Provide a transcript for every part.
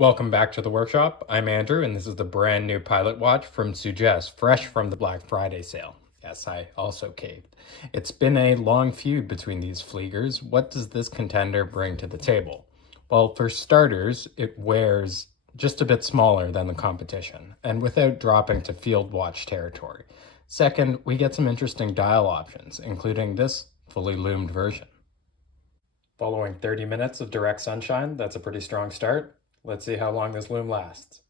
Welcome back to the workshop. I'm Andrew, and this is the brand new pilot watch from Sugess, fresh from the Black Friday sale. Yes, I also caved. It's been a long feud between these fleegers. What does this contender bring to the table? Well, for starters, it wears just a bit smaller than the competition, and without dropping to field watch territory. Second, we get some interesting dial options, including this fully lumed version. Following 30 minutes of direct sunshine, that's a pretty strong start. Let's see how long this lume lasts.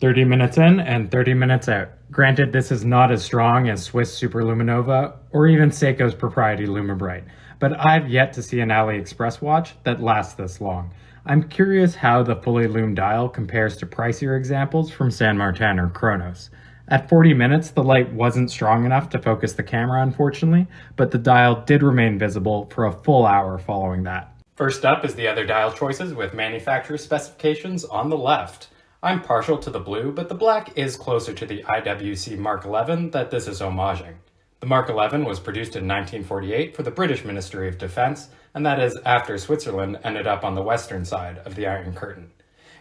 30 minutes in and 30 minutes out. Granted, this is not as strong as Swiss Superluminova or even Seiko's proprietary Lume-Bright, but I've yet to see an Aliexpress watch that lasts this long. I'm curious how the fully lumed-dial compares to pricier examples from San Martin or Chronos. At 40 minutes, the light wasn't strong enough to focus the camera, unfortunately, but the dial did remain visible for a full hour following that. First up is the other dial choices with manufacturer specifications on the left. I'm partial to the blue, but the black is closer to the IWC Mark 11 that this is homaging. The Mark 11 was produced in 1948 for the British Ministry of Defence, and that is after Switzerland ended up on the western side of the Iron Curtain.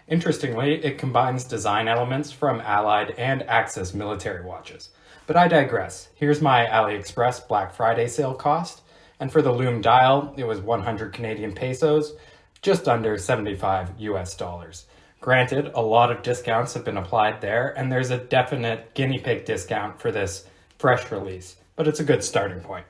Interestingly, it combines design elements from Allied and Axis military watches. But I digress. Here's my Aliexpress Black Friday sale cost. And for the lumed-dial, it was 100 Canadian pesos, just under 75 US dollars. Granted, a lot of discounts have been applied there, and there's a definite guinea pig discount for this fresh release, but it's a good starting point.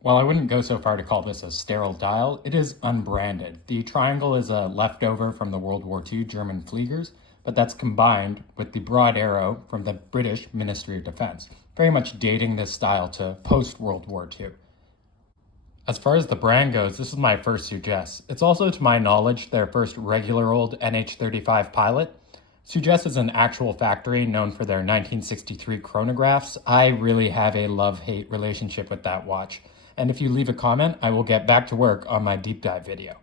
While I wouldn't go so far to call this a sterile dial, it is unbranded. The triangle is a leftover from the World War II German Fliegers, but that's combined with the broad arrow from the British Ministry of Defence, very much dating this style to post-World War II. As far as the brand goes, this is my first Sugess. It's also, to my knowledge, their first regular old NH35 pilot. Sugess is an actual factory known for their 1963 chronographs. I really have a love-hate relationship with that watch. And if you leave a comment, I will get back to work on my deep dive video.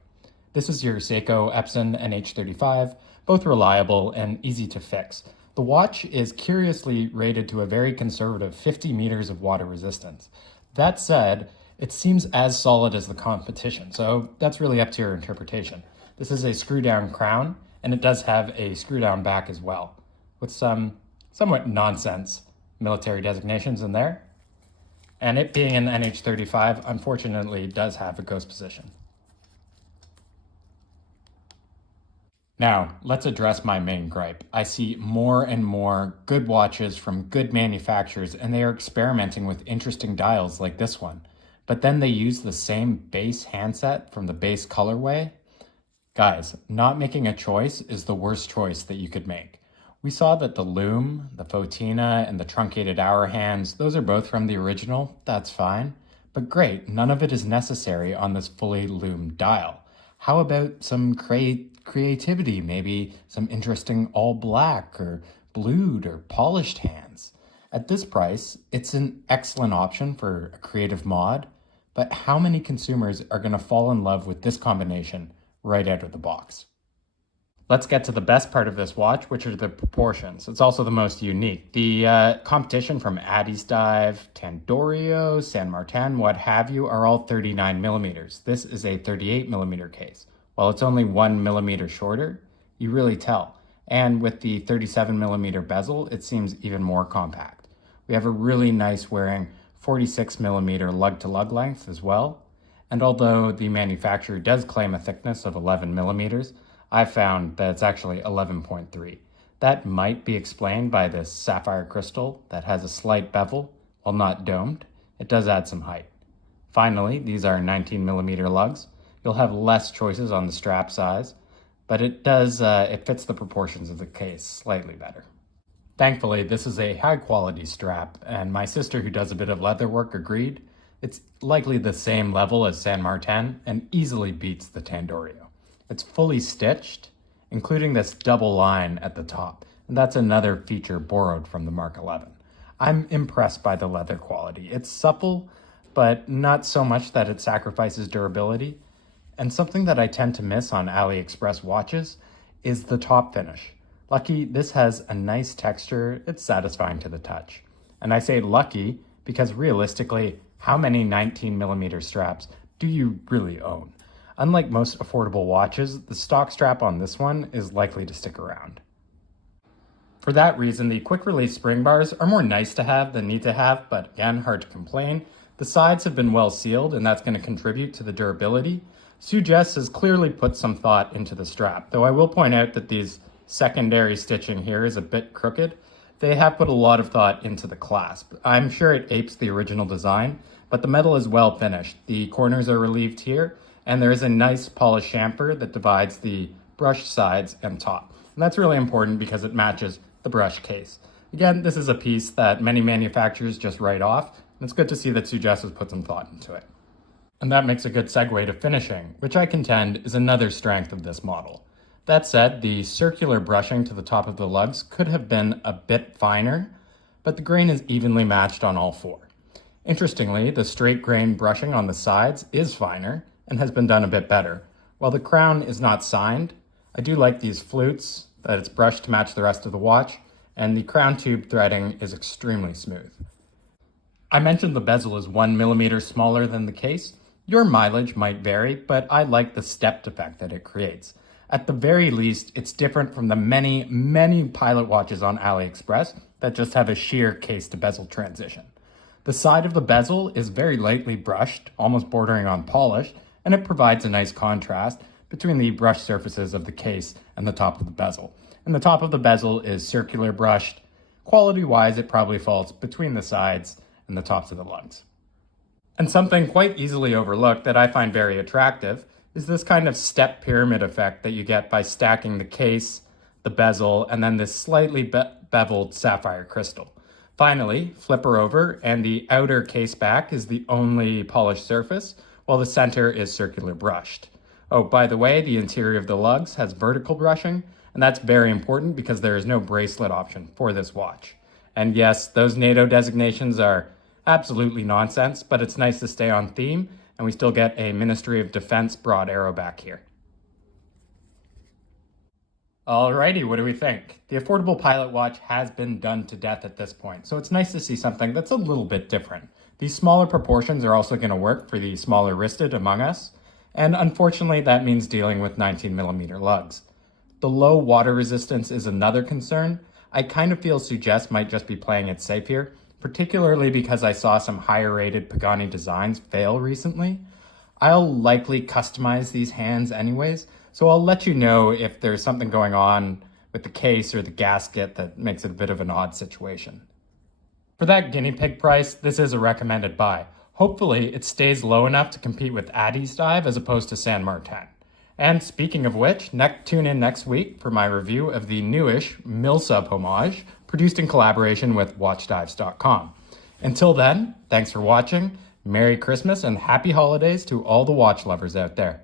This is your Seiko Epson NH35, both reliable and easy to fix. The watch is curiously rated to a very conservative 50 meters of water resistance. That said, it seems as solid as the competition, so that's really up to your interpretation. This is a screw-down crown, and it does have a screw-down back as well, with some somewhat nonsense military designations in there. And it being an NH35, unfortunately, does have a ghost position. Now, let's address my main gripe. I see more and more good watches from good manufacturers, and they are experimenting with interesting dials like this one. But then they use the same base handset from the base colorway. Guys, not making a choice is the worst choice that you could make. We saw that the Lume, the Fotina, and the truncated hour hands, those are both from the original, that's fine. But great, none of it is necessary on this fully lumed dial. How about some creativity, maybe some interesting all black or blued or polished hands? At this price, it's an excellent option for a creative mod. But how many consumers are going to fall in love with this combination right out of the box? Let's get to the best part of this watch, which are the proportions. It's also the most unique. The competition from Addiesdive, Tandorio, San Martin, what have you, are all 39 millimeters. This is a 38 millimeter case. While it's only 1 millimeter shorter, you really tell. And with the 37 millimeter bezel, it seems even more compact. We have a really nice wearing 46 millimeter lug-to-lug length as well. And although the manufacturer does claim a thickness of 11 millimeters, I found that it's actually 11.3. That might be explained by this sapphire crystal that has a slight bevel. While not domed, it does add some height. Finally, these are 19 millimeter lugs. You'll have less choices on the strap size, but it fits the proportions of the case slightly better. Thankfully, this is a high-quality strap, and my sister, who does a bit of leather work, agreed. It's likely the same level as San Martin and easily beats the Tandorio. It's fully stitched, including this double line at the top, and that's another feature borrowed from the Mark 11. I'm impressed by the leather quality. It's supple, but not so much that it sacrifices durability. And something that I tend to miss on Aliexpress watches is the top finish. Lucky, this has a nice texture, it's satisfying to the touch. And I say lucky because realistically, how many 19 millimeter straps do you really own? Unlike most affordable watches, the stock strap on this one is likely to stick around. For that reason, the quick release spring bars are more nice to have than need to have, but again, hard to complain. The sides have been well sealed, and that's going to contribute to the durability. Sugess has clearly put some thought into the strap, though I will point out that these secondary stitching here is a bit crooked. They have put a lot of thought into the clasp. I'm sure it apes the original design, but the metal is well finished. The corners are relieved here, and there is a nice polished chamfer that divides the brushed sides and top. And that's really important because it matches the brush case. Again, this is a piece that many manufacturers just write off, and it's good to see that Sugess has put some thought into it. And that makes a good segue to finishing, which I contend is another strength of this model. That said, the circular brushing to the top of the lugs could have been a bit finer, but the grain is evenly matched on all four. Interestingly, the straight grain brushing on the sides is finer and has been done a bit better. While the crown is not signed, I do like these flutes, that it's brushed to match the rest of the watch, and the crown tube threading is extremely smooth. I mentioned the bezel is 1 millimeter smaller than the case. Your mileage might vary, but I like the stepped effect that it creates. At the very least, it's different from the many pilot watches on Aliexpress that just have a sheer case to bezel transition. The side of the bezel is very lightly brushed, almost bordering on polished, and it provides a nice contrast between the brushed surfaces of the case and the top of the bezel. And the top of the bezel is circular brushed. Quality-wise, it probably falls between the sides and the tops of the lugs. And something quite easily overlooked that I find very attractive is this kind of step pyramid effect that you get by stacking the case, the bezel, and then this slightly beveled sapphire crystal. Finally, flip her over, and the outer case back is the only polished surface, while the center is circular brushed. Oh, by the way, the interior of the lugs has vertical brushing, and that's very important because there is no bracelet option for this watch. And yes, those NATO designations are absolutely nonsense, but it's nice to stay on theme, and we still get a Ministry of Defense broad arrow back here. Alrighty, what do we think? The affordable pilot watch has been done to death at this point, so it's nice to see something that's a little bit different. These smaller proportions are also going to work for the smaller wristed among us, and unfortunately that means dealing with 19mm lugs. The low water resistance is another concern. I kind of feel Sugess might just be playing it safe here, particularly because I saw some higher rated Pagani designs fail recently. I'll likely customize these hands anyways, so I'll let you know if there's something going on with the case or the gasket that makes it a bit of an odd situation. For that guinea pig price, this is a recommended buy. Hopefully it stays low enough to compete with Addiesdive as opposed to San Martin. And speaking of which, tune in next week for my review of the newish Milsub homage produced in collaboration with watchdives.com. Until then, thanks for watching, Merry Christmas and Happy Holidays to all the watch lovers out there.